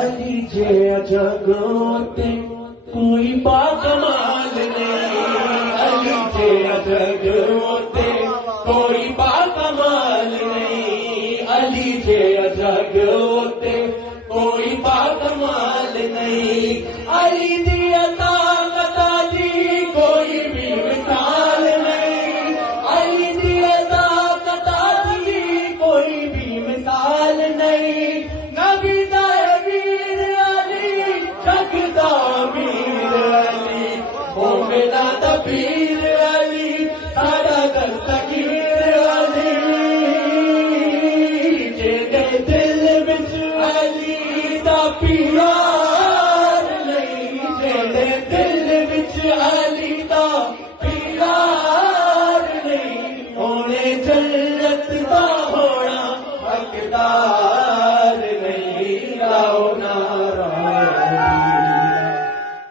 अली जे जगते कोई बाकमाल नहीं, अली जे जगते कोई बाकमाल नहीं, अली जे जगते कोई बाकमाल नहीं, अली दी अता कता दी कोई भी मिसाल नहीं, अली दी अता कता दी कोई भी मिसाल नहीं, नबी दा वीर अली जगदा वीर अली, मोमिना दा पीर अली साडा दस्तगीर अली, जेदे दिल विच अली दा प्यार नहीं, जेदे दिल विच अली दा प्यार नहीं, होने जन्नत दा होना हकदार नहीं, आओ ना